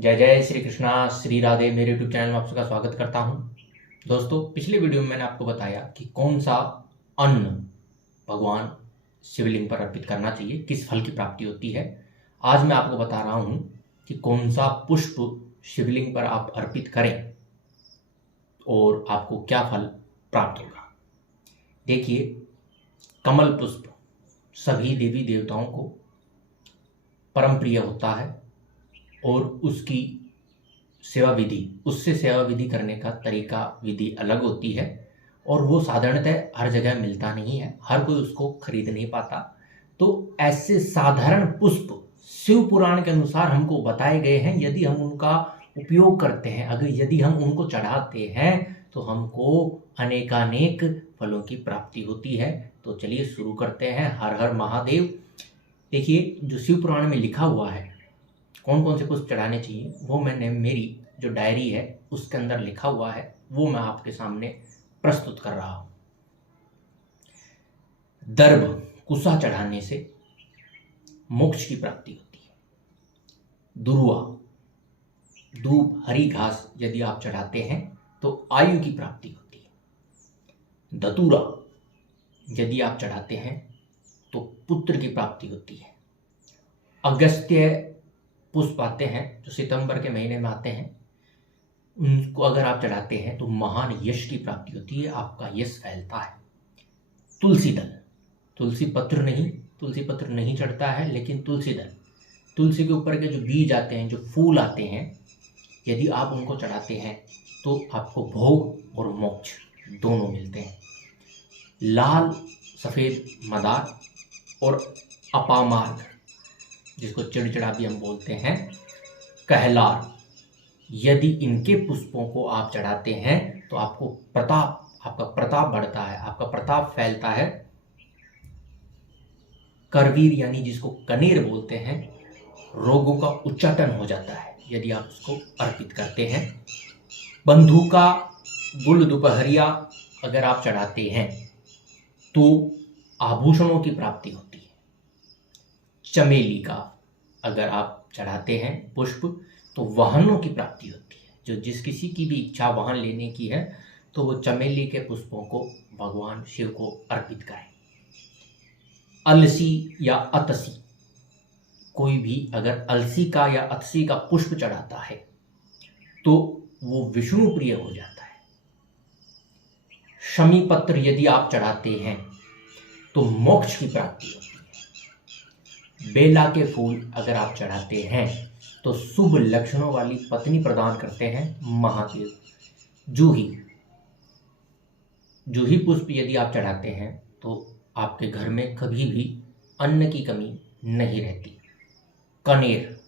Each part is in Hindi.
जय जय श्री कृष्णा श्री राधे। मेरे यूट्यूब चैनल में आप सबका स्वागत करता हूं। दोस्तों, पिछले वीडियो में मैंने आपको बताया कि कौन सा अन्न भगवान शिवलिंग पर अर्पित करना चाहिए, किस फल की प्राप्ति होती है। आज मैं आपको बता रहा हूं कि कौन सा पुष्प शिवलिंग पर आप अर्पित करें और आपको क्या फल प्राप्त होगा। देखिए, कमल पुष्प सभी देवी देवताओं को परम प्रिय होता है और उसकी उससे सेवा विधि करने का तरीका विधि अलग होती है और वो साधारणतः हर जगह मिलता नहीं है, हर कोई उसको खरीद नहीं पाता। तो ऐसे साधारण पुष्प शिव पुराण के अनुसार हमको बताए गए हैं। यदि हम उनका उपयोग करते हैं, अगर यदि हम उनको चढ़ाते हैं तो हमको अनेकानेक फलों की प्राप्ति होती है। तो चलिए शुरू करते हैं। हर हर महादेव। देखिए, जो शिव पुराण में लिखा हुआ है कौन कौन से पुष्प चढ़ाने चाहिए, वो मैंने मेरी जो डायरी है उसके अंदर लिखा हुआ है, वो मैं आपके सामने प्रस्तुत कर रहा हूं। दर्भ कुसा चढ़ाने से मोक्ष की प्राप्ति होती है। दुर्वा दूब हरी घास यदि आप चढ़ाते हैं तो आयु की प्राप्ति होती है। धतूरा यदि आप चढ़ाते हैं तो पुत्र की प्राप्ति होती है। अगस्त्य पुष्प आते हैं जो सितंबर के महीने में आते हैं, उनको अगर आप चढ़ाते हैं तो महान यश की प्राप्ति होती है, आपका यश फैलता है। तुलसी दल, तुलसी पत्र नहीं चढ़ता है, लेकिन तुलसी दल, तुलसी के ऊपर के जो बीज आते हैं, जो फूल आते हैं, यदि आप उनको चढ़ाते हैं तो आपको भोग और मोक्ष दोनों मिलते हैं। लाल सफ़ेद मदार और अपामार्ग, जिसको चिड़चिड़ा भी हम बोलते हैं, कहलार, यदि इनके पुष्पों को आप चढ़ाते हैं तो आपका प्रताप बढ़ता है, आपका प्रताप फैलता है। करवीर यानी जिसको कनेर बोलते हैं, रोगों का उच्चाटन हो जाता है यदि आप उसको अर्पित करते हैं। बंधु का गुल दोपहरिया अगर आप चढ़ाते हैं तो आभूषणों की प्राप्ति होती है। चमेली का अगर आप चढ़ाते हैं पुष्प तो वाहनों की प्राप्ति होती है। जो जिस किसी की भी इच्छा वाहन लेने की है तो वो चमेली के पुष्पों को भगवान शिव को अर्पित करें। अलसी या अतसी, कोई भी अगर अलसी का या अतसी का पुष्प चढ़ाता है तो वो विष्णु प्रिय हो जाता है। शमी पत्र यदि आप चढ़ाते हैं तो मोक्ष की प्राप्ति होती है। बेला के फूल अगर आप चढ़ाते हैं तो शुभ लक्षणों वाली पत्नी प्रदान करते हैं महादेव। जूही पुष्प यदि आप चढ़ाते हैं तो आपके घर में कभी भी अन्न की कमी नहीं रहती। कनेर,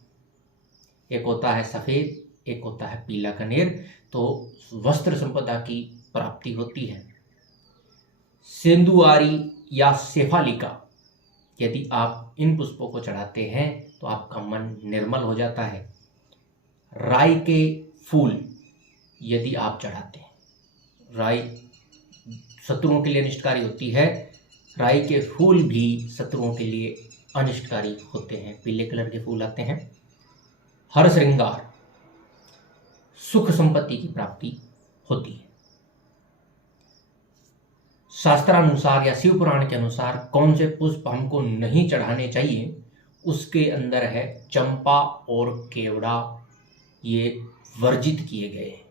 एक होता है सफ़ेद, एक होता है पीला कनेर, तो वस्त्र संपदा की प्राप्ति होती है। सेंदुआरी या शेफालिका यदि आप इन पुष्पों को चढ़ाते हैं तो आपका मन निर्मल हो जाता है। राई के फूल यदि आप चढ़ाते हैं, राई शत्रुओं के लिए अनिष्टकारी होती है, राई के फूल भी शत्रुओं के लिए अनिष्टकारी होते हैं। पीले कलर के फूल आते हैं। हर श्रृंगार, सुख संपत्ति की प्राप्ति होती है। शास्त्रानुसार या शिव पुराण के अनुसार कौन से पुष्प हमको नहीं चढ़ाने चाहिए, उसके अंदर है चंपा और केवड़ा, ये वर्जित किए गए हैं।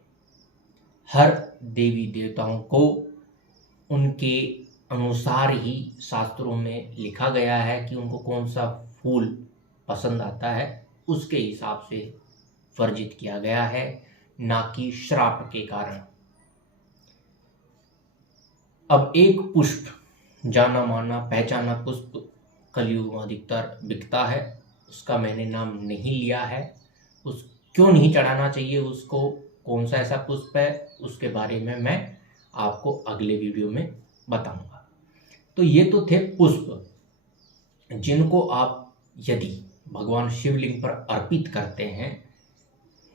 हर देवी देवताओं को उनके अनुसार ही शास्त्रों में लिखा गया है कि उनको कौन सा फूल पसंद आता है, उसके हिसाब से वर्जित किया गया है, ना कि श्राप के कारण। अब एक पुष्प, जाना माना पहचाना पुष्प कलयुग में अधिकतर बिकता है, उसका मैंने नाम नहीं लिया है। उस क्यों नहीं चढ़ाना चाहिए उसको, कौन सा ऐसा पुष्प है, उसके बारे में मैं आपको अगले वीडियो में बताऊंगा। तो ये तो थे पुष्प जिनको आप यदि भगवान शिवलिंग पर अर्पित करते हैं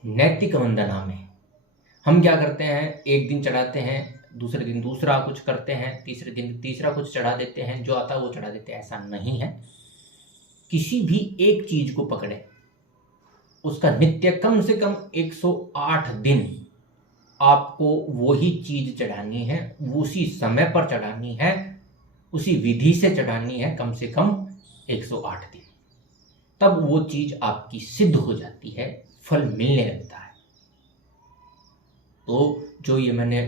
नैतिक वंदना में। हम क्या करते हैं, एक दिन चढ़ाते हैं, दूसरे दिन दूसरा कुछ करते हैं, तीसरे दिन तीसरा कुछ चढ़ा देते हैं, जो आता है वो चढ़ा देते हैं। ऐसा नहीं है। किसी भी एक चीज को पकड़ें उसका नित्य कम से कम 108 दिन आपको वही चीज चढ़ानी है, उसी समय पर चढ़ानी है, उसी विधि से चढ़ानी है, कम से कम 108 दिन। तब वो चीज आपकी सिद्ध हो जाती है, फल मिलने लगता है। तो जो ये मैंने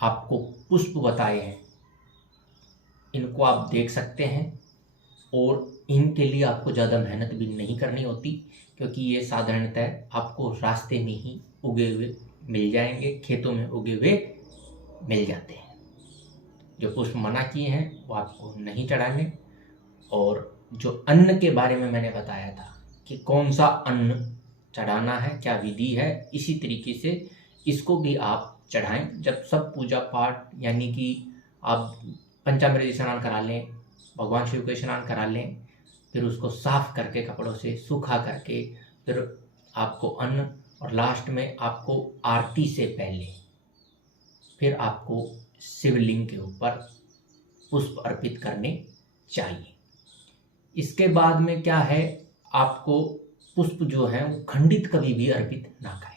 आपको पुष्प बताए हैं, इनको आप देख सकते हैं, और इनके लिए आपको ज़्यादा मेहनत भी नहीं करनी होती, क्योंकि ये साधारणतः आपको रास्ते में ही उगे हुए मिल जाएंगे, खेतों में उगे हुए मिल जाते हैं। जो पुष्प मना किए हैं वो आपको नहीं चढ़ाने। और जो अन्न के बारे में मैंने बताया था कि कौन सा अन्न चढ़ाना है, क्या विधि है, इसी तरीके से इसको भी आप चढ़ाएं। जब सब पूजा पाठ यानी कि आप पंचामृत स्नान करा लें, भगवान शिव को स्नान करा लें, फिर उसको साफ करके कपड़ों से सूखा करके फिर आपको अन्न, और लास्ट में आपको आरती से पहले फिर आपको शिवलिंग के ऊपर पुष्प अर्पित करने चाहिए। इसके बाद में क्या है, आपको पुष्प जो है वो खंडित कभी भी अर्पित ना करें।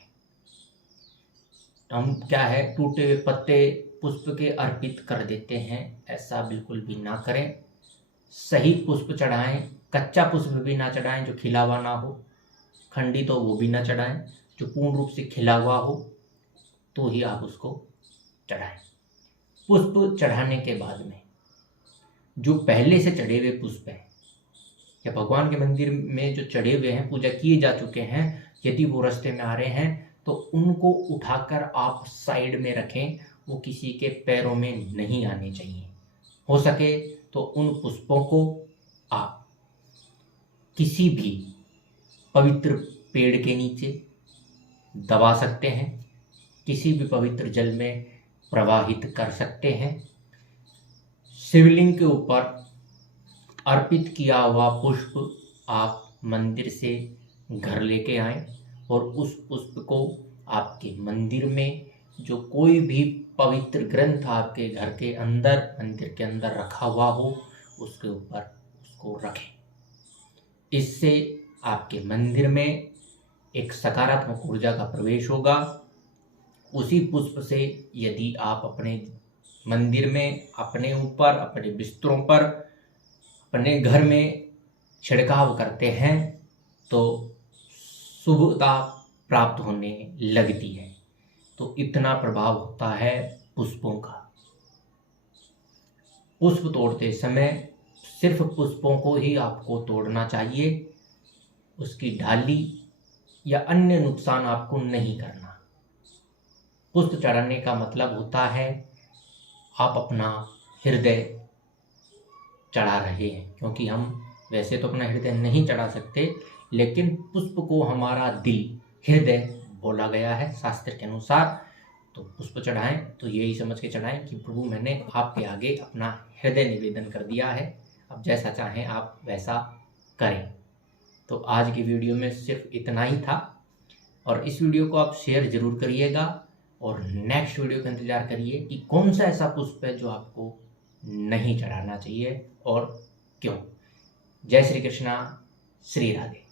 हम क्या है, टूटे हुए पत्ते पुष्प के अर्पित कर देते हैं, ऐसा बिल्कुल भी ना करें। सही पुष्प चढ़ाएं, कच्चा पुष्प भी ना चढ़ाएं जो खिला हुआ ना हो, खंडित हो वो भी ना चढ़ाएं, जो पूर्ण रूप से खिला हुआ हो तो ही आप उसको चढ़ाएं। पुष्प चढ़ाने के बाद में जो पहले से चढ़े हुए पुष्प हैं या भगवान के मंदिर में जो चढ़े हुए हैं, पूजा किए जा चुके हैं, यदि वो रास्ते में आ रहे हैं तो उनको उठाकर आप साइड में रखें, वो किसी के पैरों में नहीं आने चाहिए। हो सके तो उन पुष्पों को आप किसी भी पवित्र पेड़ के नीचे दबा सकते हैं, किसी भी पवित्र जल में प्रवाहित कर सकते हैं। शिवलिंग के ऊपर अर्पित किया हुआ पुष्प आप मंदिर से घर लेके आएं, और उस पुष्प को आपके मंदिर में जो कोई भी पवित्र ग्रंथ आपके घर के अंदर, मंदिर के अंदर रखा हुआ हो, उसके ऊपर उसको रखें। इससे आपके मंदिर में एक सकारात्मक ऊर्जा का प्रवेश होगा। उसी पुष्प से यदि आप अपने मंदिर में, अपने ऊपर, अपने बिस्तरों पर, अपने घर में छिड़काव करते हैं तो शुभता प्राप्त होने लगती है। तो इतना प्रभाव होता है पुष्पों का। पुष्प तोड़ते समय सिर्फ पुष्पों को ही आपको तोड़ना चाहिए, उसकी डाली या अन्य नुकसान आपको नहीं करना। पुष्प चढ़ाने का मतलब होता है आप अपना हृदय चढ़ा रहे हैं, क्योंकि हम वैसे तो अपना हृदय नहीं चढ़ा सकते, लेकिन पुष्प को हमारा दिल, हृदय बोला गया है शास्त्र के अनुसार। तो पुष्प चढ़ाएं तो यही समझ के चढ़ाएं कि प्रभु मैंने आपके आगे अपना हृदय निवेदन कर दिया है, अब जैसा चाहें आप वैसा करें। तो आज की वीडियो में सिर्फ इतना ही था, और इस वीडियो को आप शेयर जरूर करिएगा, और नेक्स्ट वीडियो का इंतजार करिए कि कौन सा ऐसा पुष्प है जो आपको नहीं चढ़ाना चाहिए और क्यों। जय श्री कृष्णा, श्री राधे।